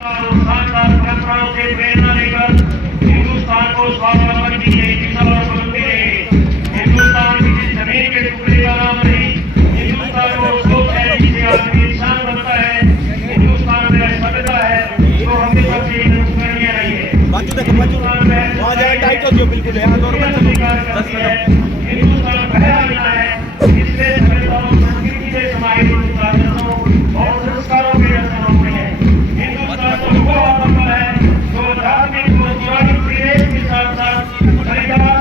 शानदार परंपराओं से प्रेरणा लेकर हिंदुस्तान को स्वावलंबन की नई दिशा और बदलते रहे। हिंदुस्तान किसी जमीन के टुकड़े का नाम नहीं, हिंदुस्तान को सोच है जिसे आदमी इंसान बनता है। हिंदुस्तान में सभ्यता है जो हमेशा से अनुकरणीय रही है। हिंदुस्तान में हिंदुस्तान पहला मिला है जिसमें सभ्यता और संस्कृति से समाहित आदर्शों और संस्कारों के दर्शन होते हैं। हिंदुस्तान तो वो आत्मा है जो धार्मिक और पौराणिक परिवेश के साथ साथ परिवार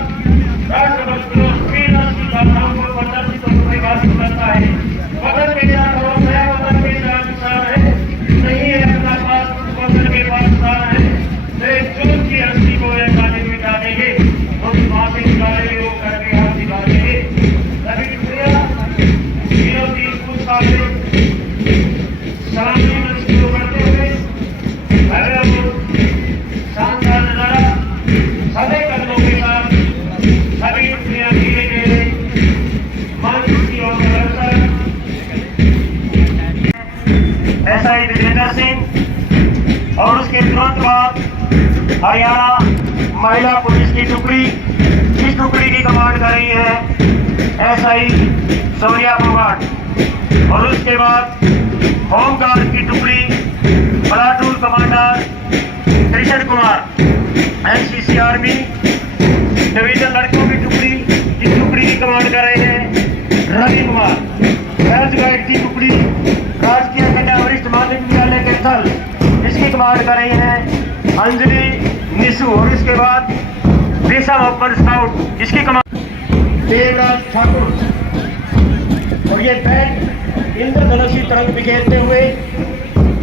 राष्ट्रभक्ति और प्रेरणाशील भावनाओं को प्रदर्शित और परिभाषित करता है। वतन के साथ और नया वतन के साथ इंसान है, नहीं है अपना पास वतन के पास इंसान है। मेरे जून की हस्ती को ऐसा दिन मिटा देंगे और वहां से निकालेंगे वो करके हाथ दिखा देंगे। सभी शुक्रिया तीनों तीन कुछ साल सलामी शुरू करते हुए शानदार नजारा सभी कदमों के साथ सभी टुकड़ियां धीरे धीरे मंच की ओर बढ़कर SI विजेंद्र सिंह और उसके तुरंत बाद हरियाणा महिला पुलिस की टुकड़ी, इस टुकड़ी की कमांड कर रही है SI सोनिया फोगाट और उसके बाद होमगार्ड की टुकड़ी platoon commander Krishna Kumar, NCC army division लड़कों की टुकड़ी, इस टुकड़ी की कमांड कर रहे हैं रवि कुमार। गर्ल्स गाइड की टुकड़ी राजकीय कन्या वरिष्ठ माध्यमिक विद्यालय के स्थल, इसकी कमांड कर रही हैं अंजलि निशु और इसके बाद रेशम ओपन स्काउट, इसकी कमांड देवराज ठाकुर। और ये बैंड इंद्रधनुषी तरंग बिखेरते हुए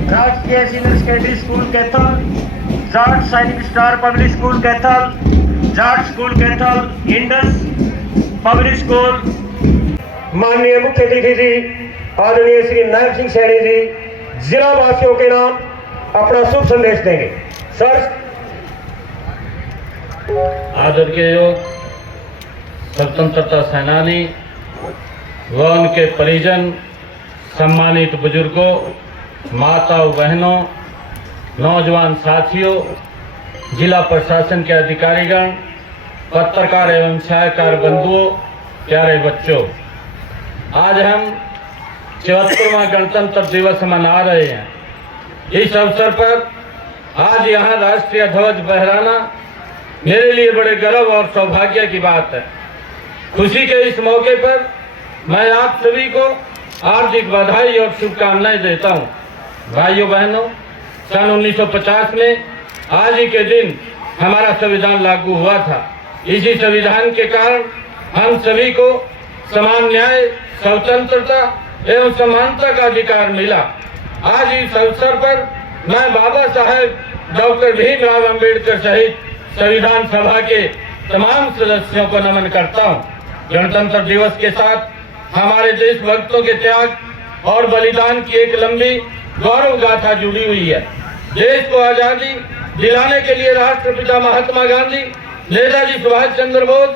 राजकीय senior secondary school Kaithal, Jat सैनिक star public school Kaithal, Jat school Kaithal, Indus public school, माननीय मुख्य अतिथि जी आदरणीय श्री नायब सिंह सैनी जी जिला वासियों के नाम अपना शुभ संदेश देंगे। सर। आदर के योग स्वतंत्रता सेनानी व उनके परिजन, सम्मानित बुजुर्गों, माताओं, बहनों, नौजवान साथियों, जिला प्रशासन के अधिकारीगण, पत्रकार एवं छायाकार बंधुओं, प्यारे बच्चों, आज हम 74वां गणतंत्र दिवस मना रहे हैं। इस अवसर पर आज यहाँ राष्ट्रीय ध्वज फहराना मेरे लिए बड़े गर्व और सौभाग्य की बात है। खुशी के इस मौके पर मैं आप सभी को हार्दिक बधाई और शुभकामनाएं देता हूं। भाइयों बहनों, सन 1950 में आज ही के दिन हमारा संविधान लागू हुआ था। इसी संविधान के कारण हम सभी को समान न्याय, स्वतंत्रता एवं समानता का अधिकार मिला। आज इस अवसर पर मैं बाबा साहेब डॉक्टर भीमराव अंबेडकर सहित संविधान सभा के तमाम सदस्यों को नमन करता हूं। गणतंत्र दिवस के साथ हमारे देशभक्तों के त्याग और बलिदान की एक लंबी गौरव गाथा जुड़ी हुई है। देश को आजादी दिलाने के लिए राष्ट्रपिता महात्मा गांधी, नेताजी सुभाष चंद्र बोस,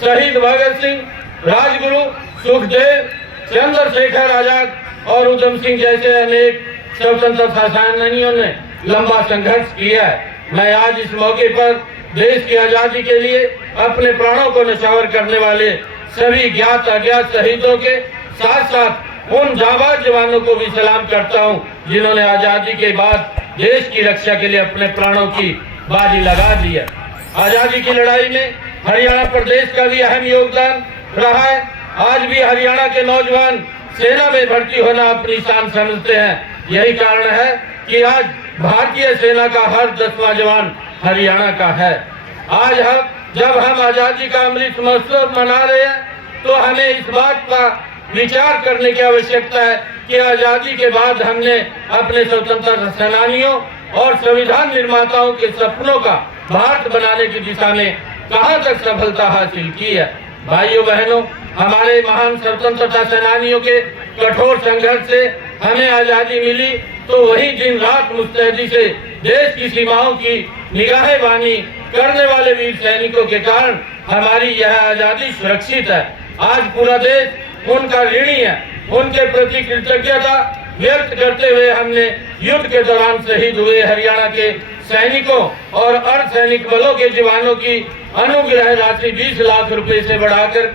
शहीद भगत सिंह, राजगुरु सुखदेव, चंद्रशेखर आजाद और उधम सिंह जैसे अनेक स्वतंत्रता सेनानियों ने लंबा संघर्ष किया है। मैं आज इस मौके पर देश की आजादी के लिए अपने प्राणों को न्यौछावर करने वाले सभी ज्ञात अज्ञात शहीदों के साथ साथ उन जाबाज जवानों को भी सलाम करता हूं, जिन्होंने आजादी के बाद देश की रक्षा के लिए अपने प्राणों की बाजी लगा दी है। आजादी की लड़ाई में हरियाणा प्रदेश का भी अहम योगदान रहा है। आज भी हरियाणा के नौजवान सेना में भर्ती होना अपनी शान समझते हैं। यही कारण है कि आज भारतीय सेना का हर 10वां जवान हरियाणा का है। आज जब हम आजादी का अमृत महोत्सव मना रहे हैं तो हमें इस बात का विचार करने की आवश्यकता है कि आजादी के बाद हमने अपने स्वतंत्रता सेनानियों और संविधान निर्माताओं के सपनों का भारत बनाने की दिशा में कहां तक सफलता हासिल की है। भाइयों बहनों, हमारे महान स्वतंत्रता सेनानियों के कठोर संघर्ष से हमें आजादी मिली, तो वही दिन रात मुस्तैदी से देश की सीमाओं की निगाहबानी करने वाले वीर सैनिकों के कारण हमारी यह आजादी सुरक्षित है। आज पूरा देश उनका ऋणी है। उनके प्रति कृतज्ञता व्यक्त करते हुए हमने युद्ध के दौरान शहीद हुए हरियाणा के सैनिकों और अर्धसैनिक बलों के जवानों की अनुग्रह राशि 20 लाख रुपए से बढ़ाकर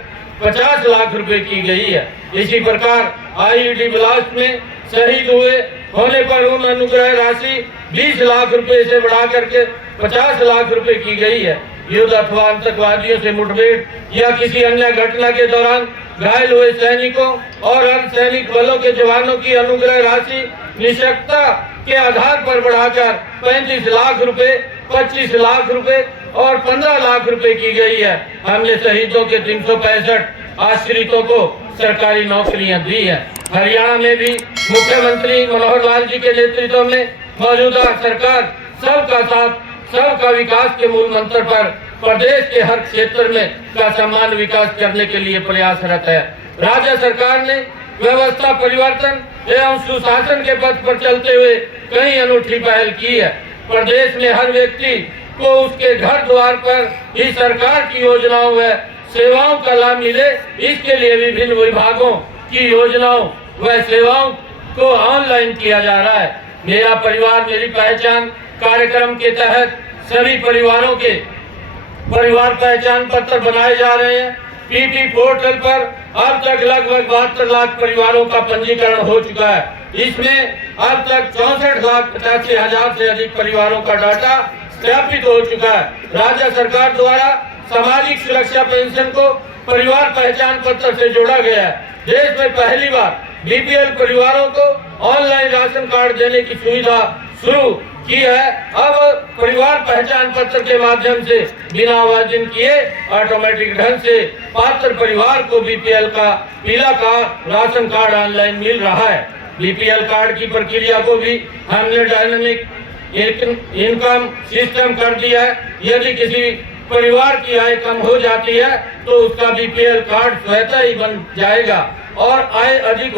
50 लाख रुपए की गई है। इसी प्रकार आईईडी ब्लास्ट में शहीद हुए होने पर उन अनुग्रह राशि 20 लाख रुपए से बढ़ाकर के 50 लाख रुपए की गई है। युद्ध अथवा आतंकवादियों से मुठभेड़ या किसी अन्य घटना के दौरान घायल हुए सैनिकों और अर्धसैनिक बलों के जवानों की अनुग्रह राशि निष्पक्षता के आधार पर बढ़ाकर 35 लाख रुपए, 25 लाख रुपए और 15 लाख रुपए की गई है। हमने शहीदों के 365 आश्रितों को सरकारी नौकरियां दी है। हरियाणा में भी मुख्यमंत्री मनोहर लाल जी के नेतृत्व में मौजूदा सरकार सबका साथ सबका विकास के मूल मंत्र पर प्रदेश के हर क्षेत्र में का समान विकास करने के लिए प्रयासरत है। राज्य सरकार ने व्यवस्था परिवर्तन एवं सुशासन के पथ पर चलते हुए कई अनूठी पहल की है। प्रदेश में हर व्यक्ति को उसके घर द्वार पर इस सरकार की योजनाओं व सेवाओं का लाभ मिले, इसके लिए विभिन्न विभागों की योजनाओं व सेवाओं को ऑनलाइन किया जा रहा है। मेरा परिवार मेरी पहचान कार्यक्रम के तहत सभी परिवारों के परिवार पहचान पत्र बनाए जा रहे हैं। पीपी पोर्टल पर अब तक लगभग 72 लाख परिवारों का पंजीकरण हो चुका है। इसमें अब तक 64,85,000 से अधिक परिवारों का डाटा सत्यापित हो चुका है। राज्य सरकार द्वारा सामाजिक सुरक्षा पेंशन को परिवार पहचान पत्र से जोड़ा गया है। देश में पहली बार बीपीएल परिवारों को ऑनलाइन राशन कार्ड देने की सुविधा शुरू की है। अब परिवार पहचान पत्र के माध्यम से बिना आवेदन किए ऑटोमेटिक ढंग से पात्र परिवार को बीपीएल का पीला कार्ड राशन कार्ड ऑनलाइन मिल रहा है। बीपीएल कार्ड की प्रक्रिया को भी हमने डायनामिक इनकम सिस्टम कर दिया है। यदि किसी परिवार की आय कम हो जाती है तो उसका बीपीएल कार्ड स्वतः ही बन जाएगा और आय अधिक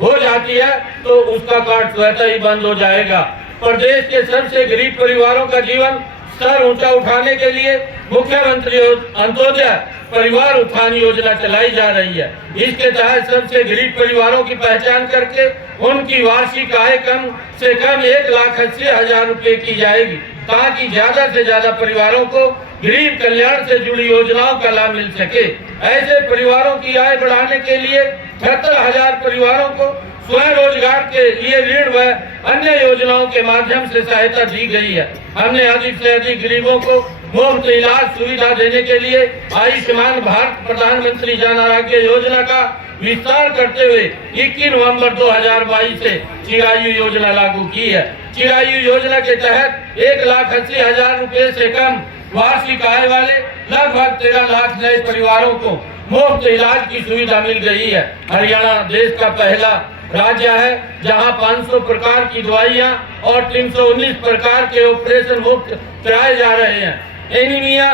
हो जाती है तो उसका कार्ड स्वतः ही बंद हो जाएगा। प्रदेश के सबसे गरीब परिवारों का जीवन स्तर ऊंचा उठाने के लिए मुख्यमंत्री अंत्योदय परिवार उत्थान योजना चलाई जा रही है। इसके तहत सबसे गरीब परिवारों की पहचान करके उनकी वार्षिक आय कम से कम 1,80,000 रुपए की जाएगी, ताकि ज्यादा से ज्यादा परिवारों को गरीब कल्याण से जुड़ी योजनाओं का लाभ मिल सके। ऐसे परिवारों की आय बढ़ाने के लिए 78,000 परिवारों को स्वयं रोजगार के लिए ऋण व अन्य योजनाओं के माध्यम से सहायता दी गई है। हमने अधिक से अधिक गरीबों को मुफ्त इलाज सुविधा देने के लिए आयुष्मान भारत प्रधानमंत्री जन आरोग्य योजना का विस्तार करते हुए 21 नवंबर 2022 से चिरायु योजना लागू की है। चिरायु योजना के तहत 1,80,000 रुपए से कम वार्षिक आय वाले लगभग 13 लाख नए परिवारों को मुफ्त इलाज की सुविधा मिल गई है। हरियाणा देश का पहला राज्य है जहां 500 प्रकार की दवाइयां और 319 प्रकार के ऑपरेशन मुफ्त कराए जा रहे हैं। एनीमिया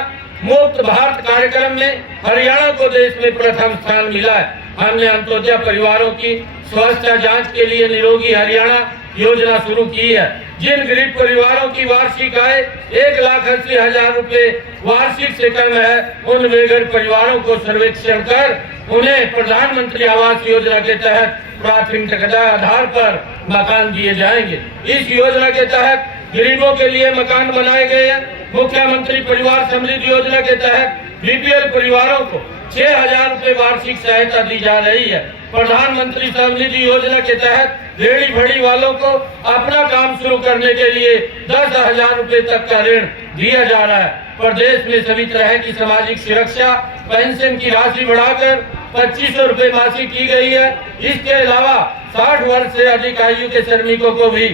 मुक्त भारत कार्यक्रम में हरियाणा को देश में प्रथम स्थान मिला है। हमने अंत्योदय परिवारों की स्वास्थ्य जांच के लिए निरोगी हरियाणा योजना शुरू की है। जिन गरीब परिवारों की वार्षिक आय 1,80,000 रुपए वार्षिक से कम है, उन बेघर परिवारों को सर्वेक्षण कर उन्हें प्रधानमंत्री आवास योजना के तहत प्राथमिकता आधार पर मकान दिए जाएंगे। इस योजना के तहत गरीबों के लिए मकान बनाए गए हैं। मुख्यमंत्री परिवार समृद्धि योजना के तहत बीपीएल परिवारों को 6,000 रुपए वार्षिक सहायता दी जा रही है। प्रधानमंत्री समृद्धि योजना के तहत रेहड़ी फड़ी वालों को अपना काम शुरू करने के लिए 10,000 रुपए तक का ऋण दिया जा रहा है। प्रदेश में सभी तरह की सामाजिक सुरक्षा पेंशन की राशि बढ़ाकर 2,500 रुपए मासिक की गई है। इसके अलावा 60 वर्ष से अधिक आयु के श्रमिकों को भी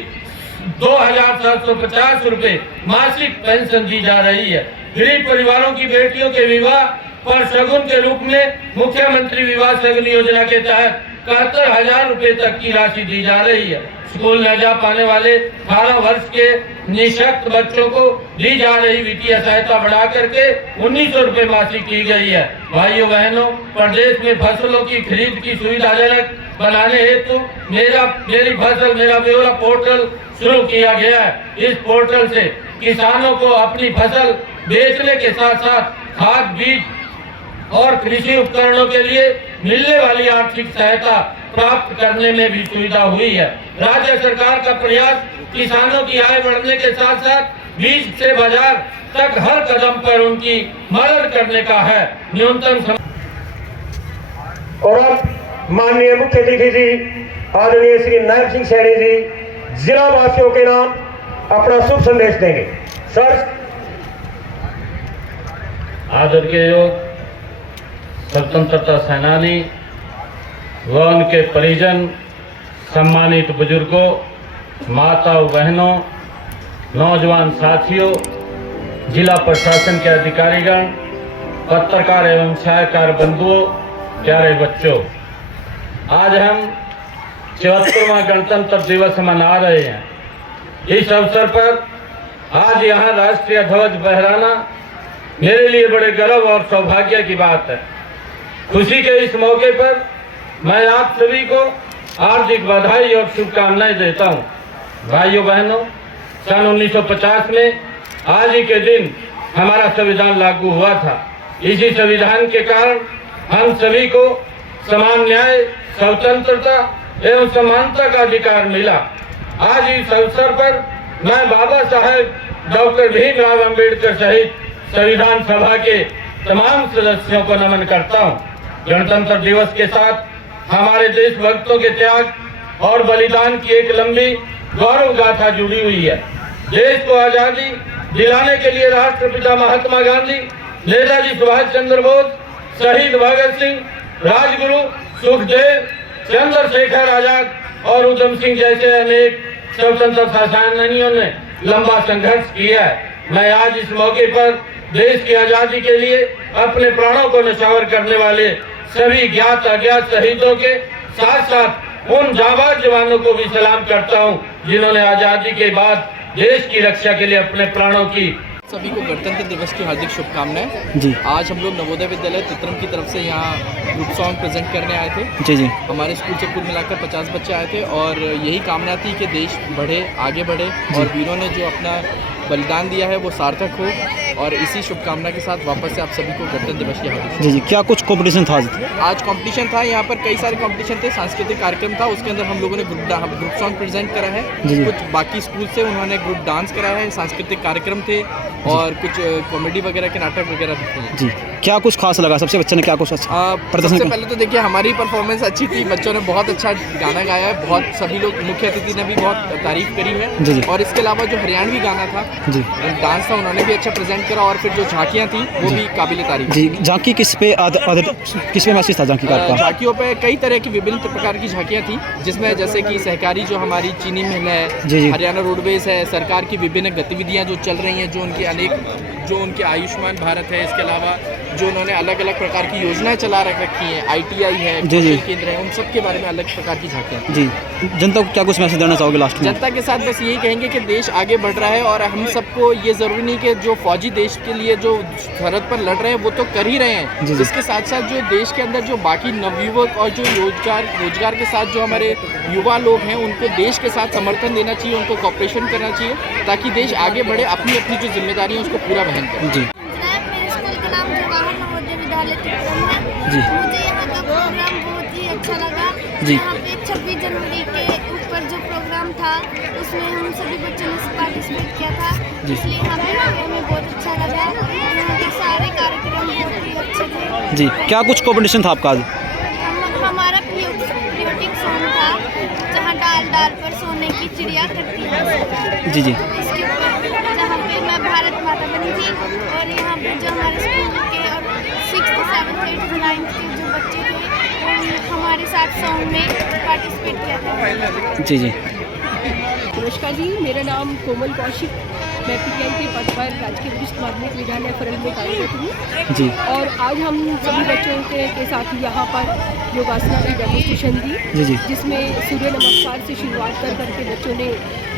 2,750 रुपए मासिक पेंशन दी जा रही है। गरीब परिवारों की बेटियों के विवाह पर शगुन के रूप में मुख्यमंत्री विवाह शगुन योजना के तहत 71,000 रुपए तक की राशि दी जा रही है। स्कूल न जा पाने वाले 18 वर्ष के निःशक्त बच्चों को दी जा रही वित्तीय सहायता बढ़ा करके 1,900 रुपए मासिक की गई है। भाइयों बहनों, प्रदेश में फसलों की खरीद की सुविधाजनक बनाने हेतु मेरी फसल मेरा ब्यौरा पोर्टल शुरू किया गया है। इस पोर्टल से किसानों को अपनी फसल बेचने के साथ साथ खाद बीज और कृषि उपकरणों के लिए मिलने वाली आर्थिक सहायता प्राप्त करने में भी सुविधा हुई है। राज्य सरकार का प्रयास किसानों की आय बढ़ने के साथ साथ बीज से बाजार तक हर कदम पर उनकी मदद करने का है। न्यूनतम और अब माननीय मुख्य अतिथि जी आदरणीय श्री नायब सिंह सैनी जी जिला वासियों के नाम अपना शुभ संदेश देंगे। सर। आदर के योग स्वतंत्रता सेनानी व उनके परिजन, सम्मानित बुजुर्गों, माताओं, बहनों, नौजवान साथियों, जिला प्रशासन के अधिकारीगण, पत्रकार एवं छायाकार बंधुओं, प्यारे बच्चों, आज हम 74वां गणतंत्र दिवस मना रहे हैं। इस अवसर पर आज यहाँ राष्ट्रीय ध्वज फहराना मेरे लिए बड़े गर्व और सौभाग्य की बात है। खुशी के इस मौके पर मैं आप सभी को हार्दिक बधाई और शुभकामनाएं देता हूँ। भाइयों बहनों, सन 1950 में आज ही के दिन हमारा संविधान लागू हुआ था। इसी संविधान के कारण हम सभी को समान न्याय, स्वतंत्रता एवं समानता का अधिकार मिला। आज इस अवसर पर मैं बाबा साहेब डॉक्टर भीमराव अंबेडकर सहित संविधान सभा के तमाम सदस्यों को नमन करता हूँ। गणतंत्र दिवस के साथ हमारे देशभक्तों के त्याग और बलिदान की एक लंबी गौरव गाथा जुड़ी हुई है। देश को आजादी दिलाने के लिए राष्ट्रपिता महात्मा गांधी, नेताजी सुभाष चंद्र बोस, शहीद भगत सिंह, राजगुरु सुखदेव, चंद्रशेखर आजाद और उधम सिंह जैसे अनेक स्वतंत्रता सेनानियों ने लंबा संघर्ष किया है। मैं आज इस मौके पर देश की आजादी के लिए अपने प्राणों को न्यौछावर करने वाले सभी ज्ञात अज्ञात शहीदों के साथ साथ उन जाबाज जवानों को भी सलाम करता हूं, जिन्होंने आजादी के बाद देश की रक्षा के लिए अपने प्राणों की। सभी को गणतंत्र दिवस की हार्दिक शुभकामनाएं जी। आज हम लोग नवोदय विद्यालय तित्रम की तरफ से यहाँ ग्रुप सॉन्ग प्रेजेंट करने आए थे। जी जी। हमारे स्कूल से कुल मिलाकर 50 बच्चे आए थे और यही कामना थी कि देश बढ़े, आगे बढ़े और वीरों ने जो अपना बलिदान दिया है वो सार्थक हो। और इसी शुभकामना के साथ वापस से आप सभी को गणतंत्र दिवस की हार्दिक। जी जी। क्या कुछ कंपटीशन था आज कंपटीशन था, यहाँ पर कई सारे कंपटीशन थे, सांस्कृतिक कार्यक्रम था, उसके अंदर हम लोगों ने ग्रुप सॉन्ग प्रेजेंट करा है। जी। कुछ बाकी स्कूल से उन्होंने ग्रुप डांस कराया है, सांस्कृतिक कार्यक्रम थे और कुछ कॉमेडी वगैरह के नाटक वगैरह भी थे। जी। क्या कुछ खास लगा? सबसे बच्चे ने क्या कुछ सबसे पहले तो देखिए हमारी परफॉर्मेंस अच्छी थी, बच्चों ने बहुत अच्छा गाना गाया है, बहुत सभी लोग, मुख्य अतिथि ने भी बहुत तारीफ करी है। जी जी। और इसके अलावा जो हरियाणवी गाना था, जी, डांस था, उन्होंने भी अच्छा प्रेजेंट करा और फिर जो झांकियाँ थी वो भी काबिल तारीफ। जी। झांकी किस पे मैसेज था झांकी का? झांकियों पे कई तरह की विभिन्न प्रकार की झांकियाँ थी, जिसमें जैसे कि सहकारी जो हमारी चीनी मिल है, जी जी। हरियाणा रोडवेज है, सरकार की विभिन्न गतिविधियाँ जो चल रही हैं, जो उनके आयुष्मान भारत है, इसके अलावा जो उन्होंने अलग अलग प्रकार की योजनाएं चला रखी हैं, ITI है, कौशल केंद्र है, उन सब के बारे में अलग प्रकार की झांकियाँ। जी। जनता को क्या कुछ मैसेज देना चाहोगे लास्ट में? जनता के साथ बस यही कहेंगे कि देश आगे बढ़ रहा है और हम सबको ये ज़रूरी नहीं कि जो फौजी देश के लिए जो सरहद पर लड़ रहे हैं वो तो कर ही रहे हैं, इसके साथ साथ जो देश के अंदर जो बाकी नवयुवक और जो रोजगार के साथ जो हमारे युवा लोग हैं उनको देश के साथ समर्थन देना चाहिए, उनको कॉपरेशन करना चाहिए ताकि देश आगे बढ़े, अपनी अपनी जो जिम्मेदारी है उसको पूरा वहन करें। जी जी। मुझे यहाँ का प्रोग्राम बहुत ही अच्छा लगा। जी। यहाँ पे 26 जनवरी के ऊपर जो प्रोग्राम था उसमें हम सभी बच्चों ने पार्टिसिपेट किया था, इसलिए यहाँ पे हमें बहुत अच्छा लगा। यहाँ के सारे कार्यक्रम बहुत ही अच्छे थे। जी। क्या कुछ कॉम्पिटिशन था आपका आज? हमारा पेट्रियोटिक सॉन्ग था, जहाँ डाल डाल पर सोने की चिड़िया करती है। जी जी। इसके ऊपर जहाँ पे मैं भारत माता बनी थी और यहाँ पे जो हमारे स्कूल के और 6th, 7th, 8th, 9th के जो बच्चे थे वो हमारे साथ सॉन्ग में पार्टिसिपेट किया था। जी जी। नमस्कार जी, मेरा नाम कोमल कौशिक, मैं PTI के पद पर राजकीय वरिष्ठ माध्यमिक विद्यालय फरल में कार्यरत हूँ। जी। और आज हम सभी बच्चों के साथ यहाँ पर योगासना की डेमोस्ट्रेशन दी, जी जी। जिसमें सूर्य नमस्कार से शुरुआत करके बच्चों ने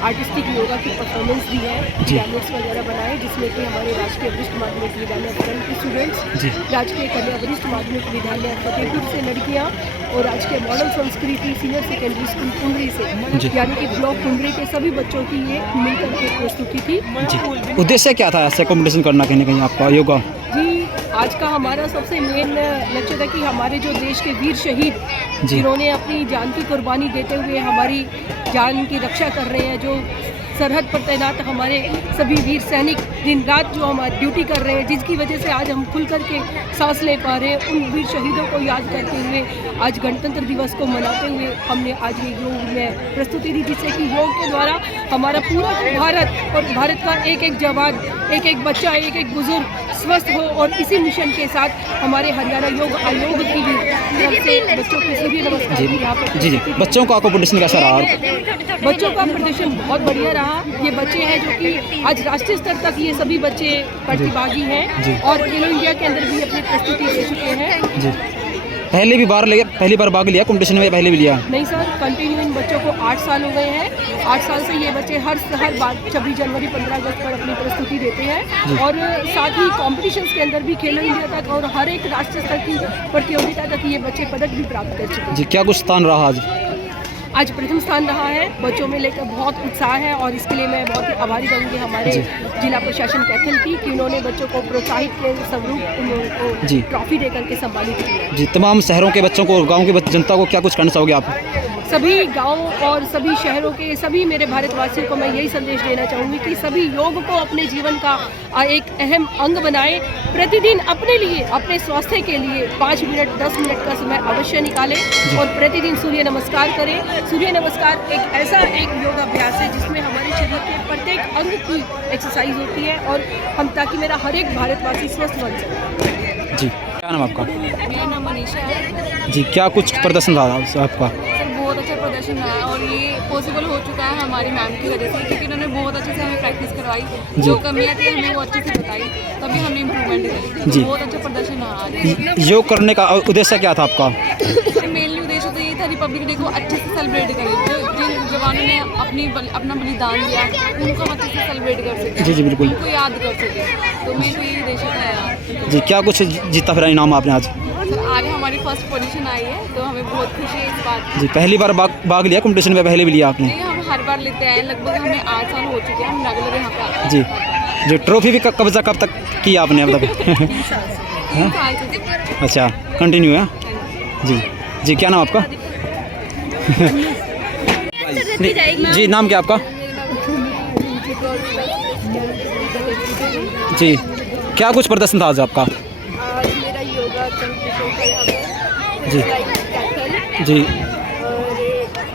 आर्टिस्टिक योगा की परफॉर्मेंस दी है, डैमेट्स वगैरह बनाए, जिसमें कि हमारे राजकीय वरिष्ठ माध्यमिक विद्यालय फरल के स्टूडेंट्स, राजकीय कन्या वरिष्ठ माध्यमिक विद्यालय फतेहपुर से लड़कियाँ और राजकीय मॉडल संस्कृति सीनियर सेकेंडरी स्कूल कुंडरी से, यानी कि ब्लॉक कुंडरी के सभी बच्चों की ये मिलकर के प्रस्तुति थी। जी। उद्देश्य क्या था ऐसे कॉम्पिटिशन करना कहीं ना कहीं आपका योगा? जी, आज का हमारा सबसे मेन लक्ष्य था कि हमारे जो देश के वीर शहीद जिन्होंने अपनी जान की कुर्बानी देते हुए हमारी जान की रक्षा कर रहे हैं, जो सरहद पर तैनात हमारे सभी वीर सैनिक दिन रात जो हमारी ड्यूटी कर रहे हैं, जिसकी वजह से आज हम खुल कर के सांस ले पा रहे हैं, उन वीर शहीदों को याद करते हुए आज गणतंत्र दिवस को मनाते हुए हमने आज ये योग में प्रस्तुति दी, जिससे कि योग के द्वारा हमारा पूरा भारत और भारत का एक एक जवान, एक एक बच्चा, एक एक बुजुर्ग स्वस्थ हो। और इसी मिशन के साथ हमारे हरियाणा योग आयोग की भी तरफ से बच्चों के सभी नमस्कार यहाँ पर जी बच्चों का कॉम्पिटिशन कैसा रहा? बच्चों का प्रदर्शन बहुत बढ़िया रहा। ये बच्चे हैं जो कि आज राष्ट्रीय स्तर तक ये सभी बच्चे प्रतिभागी हैं और खेलो इंडिया के अंदर भी अपनी प्रस्तुति दे चुके हैं। जी पहली बार भाग लिया कॉम्पिटिशन में? पहले भी लिया? नहीं सर, कंटिन्यू इन बच्चों को 8 साल हो गए हैं। 8 साल से ये बच्चे हर बार 26 जनवरी 15 अगस्त पर अपनी प्रस्तुति देते हैं और साथ ही कॉम्पिटिशन्स के अंदर भी खेलो इंडिया तक और हर एक राष्ट्रीय स्तर की प्रतियोगिता तक ये बच्चे पदक भी प्राप्त कर चुके हैं। जी क्या कुछ स्थान रहा आज? आज प्रथम स्थान रहा है। बच्चों में लेकर बहुत उत्साह है और इसके लिए मैं बहुत ही आभारी रहूँगी हमारे जिला प्रशासन कैथल की कि उन्होंने बच्चों को प्रोत्साहित के स्वरूप उनको ट्रॉफी देकर के सम्मानित किया। जी तमाम शहरों के बच्चों को, गांव की जनता को क्या कुछ कहना चाहोगे आप? सभी गाँव और सभी शहरों के सभी मेरे भारतवासियों को मैं यही संदेश देना चाहूँगी कि सभी योग को अपने जीवन का एक अहम अंग बनाएं। प्रतिदिन अपने लिए, अपने स्वास्थ्य के लिए 5 मिनट 10 मिनट का समय अवश्य निकालें और प्रतिदिन सूर्य नमस्कार करें। सूर्य नमस्कार एक ऐसा एक योगाभ्यास है जिसमें हमारे शरीर के प्रत्येक अंग की एक्सरसाइज होती है और हम ताकि मेरा हर एक भारतवासी स्वस्थ बन सके। जी क्या नाम आपका? मेरा नाम मनीषा है। जी क्या कुछ प्रदर्शन रहा आपका? सर बहुत अच्छा प्रदर्शन रहा और ये पॉसिबल हो चुका है हमारी मैम की वजह से, क्योंकि उन्होंने बहुत अच्छे से हमें प्रैक्टिस करवाई, जो कमियाँ थी हमें वो अच्छे से बताई, तभी हमने इम्प्रूवमेंट करी। जी बहुत अच्छा प्रदर्शन रहा आज। योग करने का उद्देश्य क्या था आपका? मेनली उद्देश्य तो ये था रिपब्लिक डे को अच्छे से सेलिब्रेट करें, जिन जवानों ने अपना बलिदान दिया उनको हम अच्छे से सेलिब्रेट कर सकें। जी बिल्कुल, उनको याद कर सकें, तो मेन तो यही उद्देश्य था। जी क्या कुछ जीता फिर इनाम आपने आज? आज हमारी फर्स्ट पोजीशन आई है तो हमें बहुत खुशी है इस बात। जी पहली बार भाग लिया कॉम्पिटिशन में? पहले भी लिया आपने? नहीं, हम हर बार लेते आए, लगभग हमें 8 साल हो चुके हैं, हम रेगुलर यहाँ पे आते हैं। जी जो ट्रॉफी भी कब्जा कब तक किया आपने अब तक? 3 साल से। अच्छा कंटिन्यू है। जी जी क्या नाम आपका? जी नाम क्या आपका? जी क्या कुछ प्रदर्शन था आज आपका? आज मेरा योगा कंपटीशन था यहाँ पर जी कैथल जी और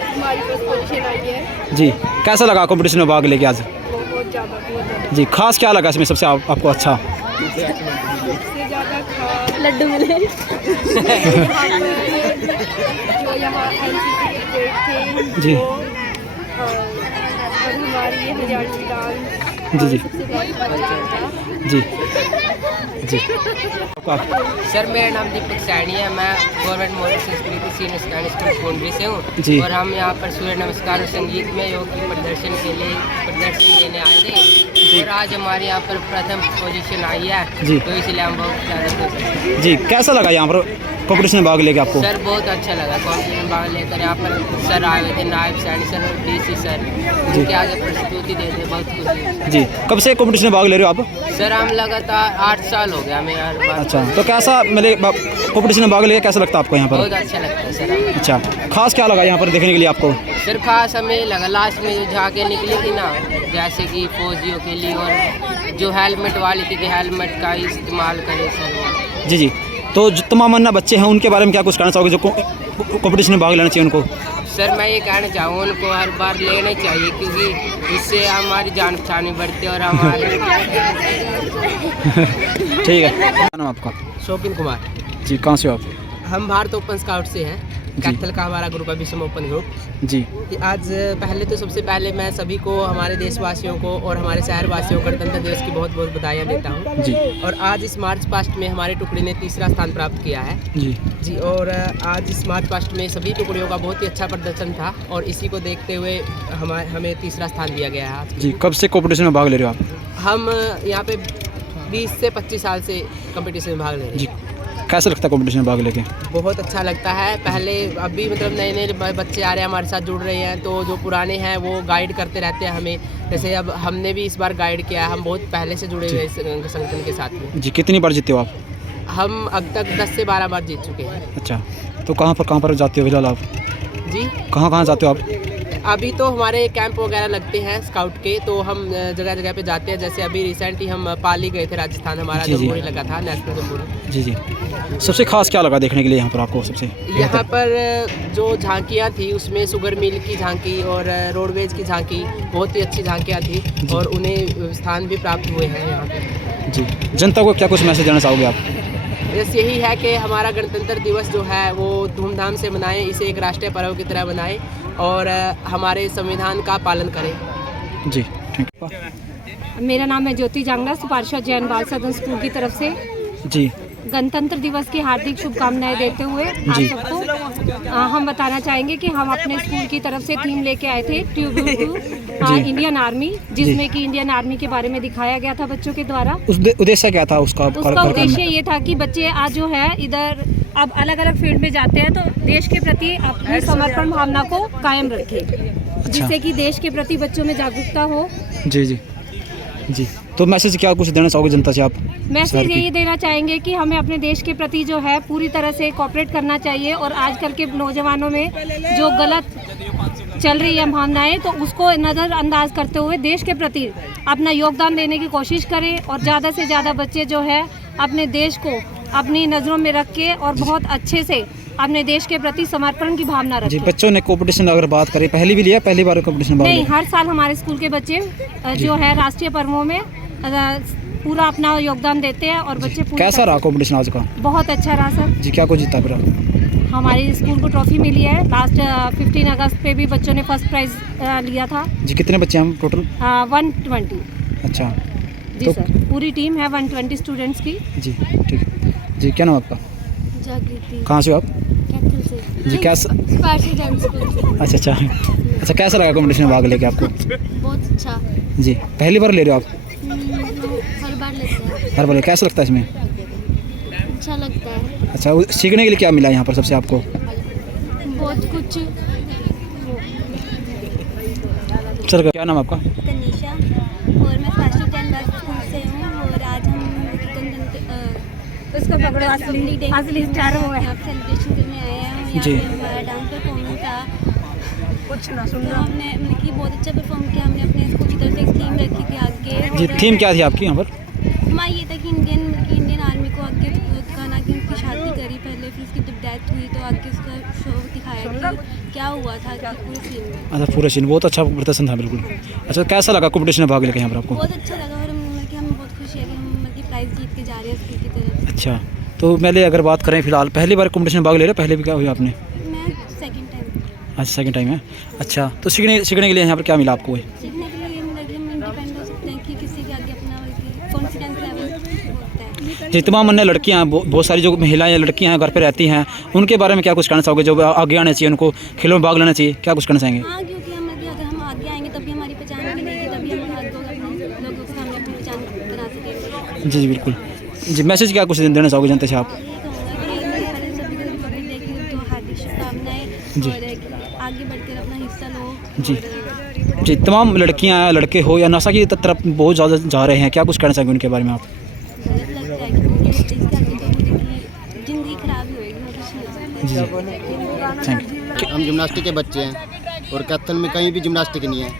हमारी फर्स्ट पोजीशन आई है। जी कैसा लगा कंपटीशन में भाग लेके आज? बहुत ज़्यादा जी खास क्या लगा इसमें सबसे आपको अच्छा? सबसे ज़्यादा खास लड्डू मिले। जो यहाँ एनसीसी के ग्रेड थे जी। और हमारी ये हजारी डांस जी जी सबसे ज़्यादा पोजीशन था। जी जी सर मेरा नाम दीपक सैनी है। मैं गवर्नमेंट मॉडल संस्कृति सीनियर सेकेंडरी स्कूल कुंडली से जी। हूँ और हम यहाँ पर सूर्य नमस्कार और संगीत में योग की प्रदर्शन के लिए प्रदर्शन देने आए थे और आज हमारे यहाँ पर प्रथम पोजीशन आई है जी। तो इसलिए हम बहुत ज़्यादा खुश हैं। जी कैसा लगा यहाँ पर कॉम्पिटिशन में भाग लेके आपको? सर बहुत अच्छा लगा कॉम्पिटिशन में भाग लेकर। यहाँ पर सर आए हुए थे, नायब सैनी सर और DC सर, उनके आगे प्रस्तुति देते बहुत खुशी है। जी कब से कॉम्पिटिशन में भाग ले रहे हो आप? सर हम लगातार 8 साल हो गया हमें हर बार। अच्छा तो कैसा मेरे कॉम्पिटिशन में भाग लेके कैसा लगता है आपको यहाँ पर? बहुत अच्छा लगता है सर। अच्छा खास क्या लगा यहाँ पर देखने के लिए आपको? सर खास हमें लगा लास्ट में जो झांके निकली थी ना, जैसे कि फौजियों के लिए और जो हेलमेट वाली थी कि हेलमेट का इस्तेमाल करें सर। जी जी तो जो तमाम अन्ना बच्चे हैं उनके बारे में क्या कुछ कहना चाहोगे जो कॉम्पिटिशन में भाग लेना चाहिए उनको? सर मैं ये कहना चाहूँगा उनको हर बार लेना चाहिए, क्योंकि इससे हमारी जान पहचान भी बढ़ती है और हमारे ठीक है क्या नाम आपका? शौकीन कुमार। जी कहाँ से हो आप? हम भारत ओपन स्काउट से हैं। कैथल का हमारा ग्रुप है, विषम ओपन ग्रुप। जी कि आज पहले तो सबसे पहले मैं सभी को, हमारे देशवासियों को और हमारे शहरवासियों को गणतंत्र दिवस की बहुत बहुत बधाइयाँ देता हूँ। जी और आज इस मार्च पास्ट में हमारी टुकड़ी ने 3रा स्थान प्राप्त किया है। जी जी और आज इस मार्च पास्ट में सभी टुकड़ियों का बहुत ही अच्छा प्रदर्शन था और इसी को देखते हुए हमें 3रा स्थान दिया गया है आज। जी कब से कॉम्पिटिशन में भाग ले रहे हो आप? हम यहाँ पे 20 से 25 साल से कंपटीशन में भाग ले रहे जी हैं। कैसा लगता है कॉम्पिटिशन में भाग लेके? बहुत अच्छा लगता है। पहले अभी मतलब नए नए बच्चे आ रहे हैं हमारे साथ जुड़ रहे हैं, तो जो पुराने हैं वो गाइड करते रहते हैं हमें। जैसे अब हमने भी इस बार गाइड किया, हम बहुत पहले से जुड़े हुए हैं इस संगठन के साथ में। जी कितनी बार जीते हो आप? हम अब तक 10 से 12 बार जीत चुके हैं। अच्छा, तो कहाँ पर जाते हो फिलहाल आप? जी, कहाँ जाते हो आप? अभी तो हमारे कैंप वगैरह लगते हैं स्काउट के, तो हम जगह जगह पे जाते हैं। जैसे अभी रिसेंटली हम पाली गए थे, राजस्थान, हमारा जी, जी। जम्बूरी लगा था, नेशनल जम्बूरी। जी जी। सबसे खास क्या लगा देखने के लिए यहाँ पर आपको सबसे? यहाँ पर जो झांकियाँ थी उसमें शुगर मिल की झांकी और रोडवेज की झांकी, बहुत ही अच्छी झांकियाँ थी और उन्हें स्थान भी प्राप्त हुए हैं यहाँ पे। जी, जनता को क्या कुछ मैसेज देना चाहोगे आप? बस यही है कि हमारा गणतंत्र दिवस जो है वो धूमधाम से मनाएं, इसे एक राष्ट्रीय पर्व की तरह बनाएं और हमारे संविधान का पालन करें। जी, थैंक यू। मेरा नाम है ज्योति जांगड़ा, सुपार्षा जैन बाल सदन स्कूल की तरफ से जी गणतंत्र दिवस की हार्दिक शुभकामनाएं देते हुए आप जी। सबको हम बताना चाहेंगे कि हम अपने स्कूल की तरफ से थीम लेके आए थे ट्रिब्यूट टू इंडियन आर्मी, जिसमें कि इंडियन आर्मी के बारे में दिखाया गया था बच्चों के द्वारा। उद्देश्य क्या था उसका? उद्देश्य ये था कि बच्चे आज जो है इधर अब अलग अलग फील्ड में जाते हैं, तो देश के प्रति अपनी समर्पण भावना को कायम रखें, जिससे कि देश के प्रति बच्चों में जागरूकता हो। जी जी जी। तो मैसेज क्या कुछ देना चाहोगे जनता से आप? मैसेज यही देना चाहेंगे कि हमें अपने देश के प्रति जो है पूरी तरह से कोऑपरेट करना चाहिए और आजकल के नौजवानों में जो गलत चल रही है भावनाएं, तो उसको नज़रअंदाज करते हुए देश के प्रति अपना योगदान देने की कोशिश करें और ज़्यादा से ज़्यादा बच्चे जो है अपने देश को अपनी नज़रों में रख के और बहुत अच्छे से अपने देश के प्रति समर्पण की भावना जी। रखें। बच्चों ने कंपटीशन अगर बात करें, पहली भी लिया, पहली बार कंपटीशन भाग नहीं, लिया? हर साल हमारे स्कूल के बच्चे जो है राष्ट्रीय पर्वों में पूरा अपना योगदान देते हैं और बच्चे पूरी कैसा रहा कंपटीशन आज का? बहुत अच्छा रहा सर। जी, क्या कुछ जीता फिर आप? हमारी स्कूल को ट्रॉफी मिली है। लास्ट 15 अगस्त पे भी बच्चों ने फर्स्ट प्राइज लिया था। जी, कितने बच्चे हैं हम टोटल? 120। अच्छा जी तो- सर, पूरी टीम है 120 स्टूडेंट्स की। जी, ठीक है जी। क्या नाम आपका? जागृति कहाँ से हो आप? कैथल से। जी, कैसा? स्पार्शल जैन स्कूल से। अच्छा, कैसा लगा कंपटीशन में भाग लेके आपको? बहुत अच्छा। जी, पहली बार ले रहे हो आप? हर बार लेते हैं। हर बार कैसा लगता है इसमें? अच्छा लगता है। अच्छा, सीखने के लिए क्या मिला यहाँ पर सबसे आपको? बहुत कुछ। सर, क्या नाम आपका? तनीषा, और मैं स्पार्शल जैन बाल स्कूल से हूँ और आज हम उसको पकड़ो, असली स्टार वो है। यहाँ पे सेलिब्रेशन करने आए हैं। यहाँ जी। पे हमारा डांस परफॉर्मेंस था, कुछ ना सुन रहा हमने मतलब कि बहुत अच्छा परफॉर्म किया हमने। अपने स्कूल की तरफ से एक थीम रखी थी आगे। जी, थीम क्या थी आपकी यहाँ पर? हमारा ये था कि इंडियन आर्मी को आगे दिखाना कि उनकी शादी करी पहले, फिर उसकी जब डेथ हुई तो आगे उसका शो दिखाया कि क्या हुआ था कि पूरे सीन में। अच्छा, पूरा सीन बहुत अच्छा प्रदर्शन था बिल्कुल। अच्छा, कैसा लगा कंपटीशन में भाग लेके यहाँ पर आपको? बहुत अच्छा लगा और मतलब कि हमें बहुत खुशी है कि हम मतलब कि प्राइज़ जीत के जा रहे हैं स्कूल की तरफ। अच्छा, तो पहले अगर बात करें फिलहाल पहली बार कंपटीशन में भाग ले रहे हो, पहले भी क्या हुआ आपने? मैं सेकंड टाइम। अच्छा, सेकंड टाइम है। अच्छा, तो सीखने के लिए यहाँ पर क्या मिला आपको? सीखने के लिए ये मिला कि हम इंडिपेंडेंट हो सकते हैं कि किसी के आगे अपना कॉन्फिडेंस लेवल होता है। जी, तमाम अन्य लड़कियाँ हैं, बहुत सारी जो महिलाएं लड़कियाँ हैं घर पे रहती हैं, उनके बारे में क्या कुछ कहना चाहोगे? जो आगे आना चाहिए, उनको खेलों में भाग लेना चाहिए, क्या कुछ कहना चाहेंगे? हाँ, क्योंकि हम अगर हम आगे आएंगे तभी हमारी पहचान बनेगी, तभी हम आगे अपने लोगों के सामने अपनी पहचान बना सकेंगे। जी जी, बिल्कुल जी। मैसेज क्या कुछ देना चाहोगे जनता से आप? ये कहूँगा कि पहले सभी को रिपब्लिक डे की तो हार्दिक शुभकामनाएं जी। और आगे बढ़कर अपना हिस्सा लो। जी और जी, तमाम लड़कियां लड़के हो या नशा की तरफ बहुत ज़्यादा जा रहे हैं, क्या कुछ कहना चाहेंगे उनके बारे में आप? गलत लगता है कि इसके आगे तो उनकी ज़िंदगी खराब ही होएगी और कुछ नहीं हो सकता। जी, थैंक यू। हम जिम्नास्टिक के बच्चे हैं और कैथल में कहीं भी जिम्नास्टिक नहीं है,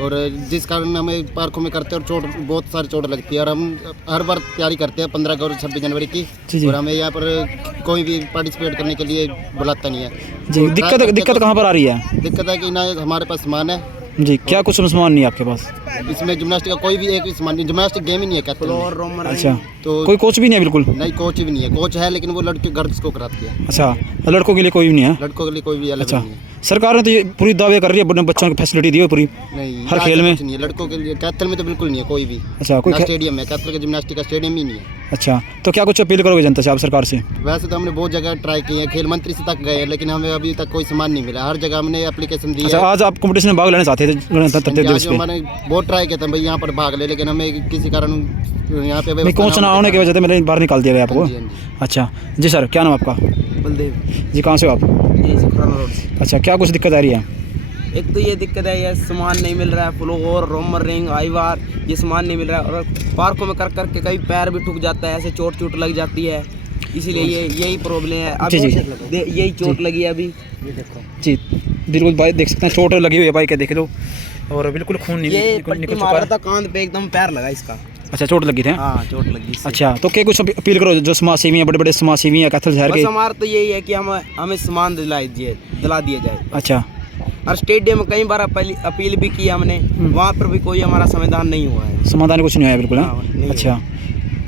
और जिस कारण हमें पार्कों में करते हैं और बहुत सारी चोट लगती है। और हम हर बार तैयारी करते हैं 15 और 26 जनवरी की, जी। और हमें यहाँ पर कोई भी पार्टिसिपेट करने के लिए बुलाता नहीं है। जी, दिक्कत कहाँ पर आ रही है? दिक्कत है कि ना हमारे पास सामान है। जी, क्या कुछ सामान नहीं है आपके पास? इसमें जिम्नास्टिक का कोई भी एक भी सामान नहीं, जिम्नास्टिक गेम ही नहीं है कैथल में। अच्छा, तो कोई कोच भी नहीं है बिल्कुल? नहीं, कोच भी नहीं है। कोच है लेकिन वो लड़के गर्ल्स को कराती है। अच्छा, लड़कों के लिए कोई भी नहीं है? लड़कों के लिए कोई भी अलग अच्छा, नहीं है। सरकार ने तो ये पूरी दावे कर रही है, बच्चों की फैसिलिटी दी है पूरी नहीं, हर खेल में? कुछ नहीं है लड़कों के लिए कैथल में, तो बिल्कुल नहीं है कोई भी। अच्छा, कोई स्टेडियम है कैथल का, जिम्नास्टिक का स्टेडियम ही नहीं है। अच्छा, तो क्या कुछ अपील करोगे जनता से आप सरकार से? वैसे तो हमने बहुत जगह ट्राई की है, खेल मंत्री से तक गए हैं, लेकिन हमें अभी तक कोई सामान नहीं मिला। हर जगह हमने एप्लीकेशन दी अच्छा, है। आज आप कंपटीशन में भाग लेना चाहते थे गणतंत्र दिवस आज पे? मैंने बहुत ट्राई किया था भाई यहाँ पर भाग ले, लेकिन हमें किसी कारण यहाँ पे नहीं, कोच ना होने की वजह से मैंने बाहर निकाल दिया गया आपको। हाँ जी, हाँ जी। अच्छा जी सर, क्या नाम आपका? बलदेव जी, कहाँ से हो आप? जी, सुखराना रोड से। अच्छा, क्या कुछ दिक्कत आ रही है? एक तो ये दिक्कत है, ये सामान नहीं मिल रहा है, फ्लोर, रोमर रिंग, आईवार, ये सामान नहीं मिल रहा है। और पार्कों में कर करके कई पैर भी ठुक जाता है, ऐसे चोट लग जाती है। इसीलिए यही प्रॉब्लम है अब। जी, जी। यही चोट लगी है अभी। जी बिल्कुल भाई, देख सकते हैं चोट लगी हुई है भाई, क्या देख लो, और बिल्कुल खून ये निकल पट्टी चुका मारा है। था कांध पे, एकदम पैर लगा इसका। अच्छा चोट लगी थी? हाँ चोट लगी इससे। अच्छा तो क्या कुछ अपील करो जो समाज सेवी हैं, बड़े बड़े समाज सेवी हैं कैथल शहर के? बस हमारा तो यही है कि हमें सामान दिला दिया जाए। अच्छा और स्टेडियम में कई बार अपील भी की हमने, वहाँ पर भी कोई हमारा समाधान नहीं हुआ है। समाधान कुछ नहीं आया बिल्कुल? हाँ, नहीं अच्छा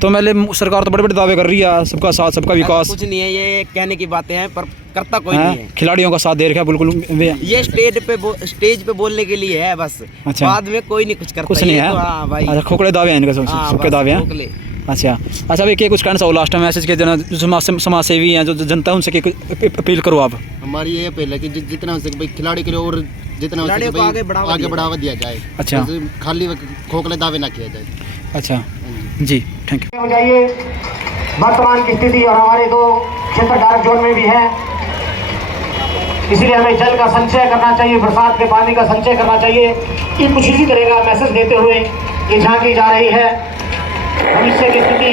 तो मैंने सरकार तो बड़े बड़े दावे कर रही है, सबका साथ सबका विकास। कुछ नहीं है, ये कहने की बातें हैं पर करता कोई नहीं है। खिलाड़ियों का साथ दे रखा बिल्कुल। ये स्टेज पे बोलने के लिए है बस। अच्छा। बाद में कोई नहीं कुछ करता। कुछ नहीं है? तो हाँ भाई। अच्छा खोखले दावे हैं इनके, सबके दावे हैं। अच्छा अच्छा भाई क्या कुछ कहना चाहो लास्ट में मैसेज के देना जो समाज सेवी हैं, जो जनता है उनसे अपील करो आप? हमारी ये अपील है कि जितना हो सके भाई खिलाड़ी के लिए और जितना हो सके को आगे बढ़ावा दिया जाए। अच्छा खाली खोखले दावे ना किया जाए। अच्छा जी थैंक यू। हो जाइए, वर्तमान की स्थिति और हमारे दो क्षेत्र डार्क जोन में भी है, इसलिए हमें जल का संचय करना चाहिए, बरसात के पानी का संचय करना चाहिए। ये कुछ इसी तरह का मैसेज देते हुए ये झांकी जा रही है। भविष्य की स्थिति,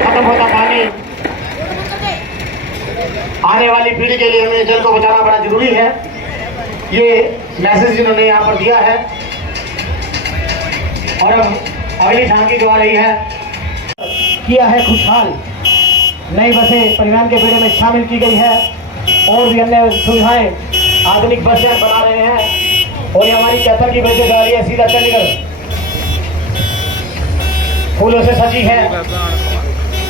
खत्म होता पानी, आने वाली पीढ़ी के लिए हमें जल को बचाना बड़ा जरूरी है। ये मैसेज जिन्होंने यहाँ पर दिया है। और अब अगली झांकी जो आ रही है, किया है खुशहाल, नई बसें परिवहन के बेड़े में शामिल की गई है और भी अन्य सुविधाएं आधुनिक बस स्टैंड बना रहे हैं। और ये हमारी कैथल की बसें जा रही है सीधा चंडीगढ़, फूलों से सजी है।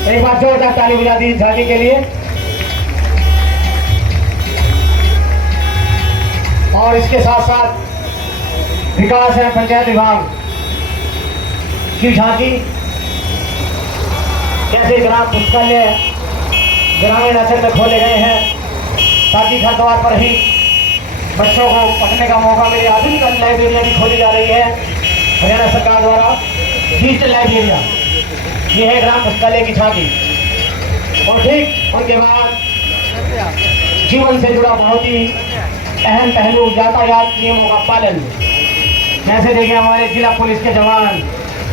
एक बार जोरदार ताली बजा दी झांकी के लिए। और इसके साथ साथ विकास है पंचायत विभाग की झांकी, कैसे ग्राम पुस्तकालय ग्रामीण अंचल में खोले गए हैं ताकि घर द्वार पर ही बच्चों को पढ़ने का मौका मिले। आधुनिक लाइब्रेरियाँ भी खोली जा रही है हरियाणा सरकार द्वारा, डिजिटल लाइब्रेरियाँ। ये है ग्राम पुस्तकालय की झांकी। और ठीक उनके बाद जीवन से जुड़ा बहुत ही अहम पहलू, यातायात नियमों का पालन। जैसे देखिए हमारे जिला पुलिस के जवान,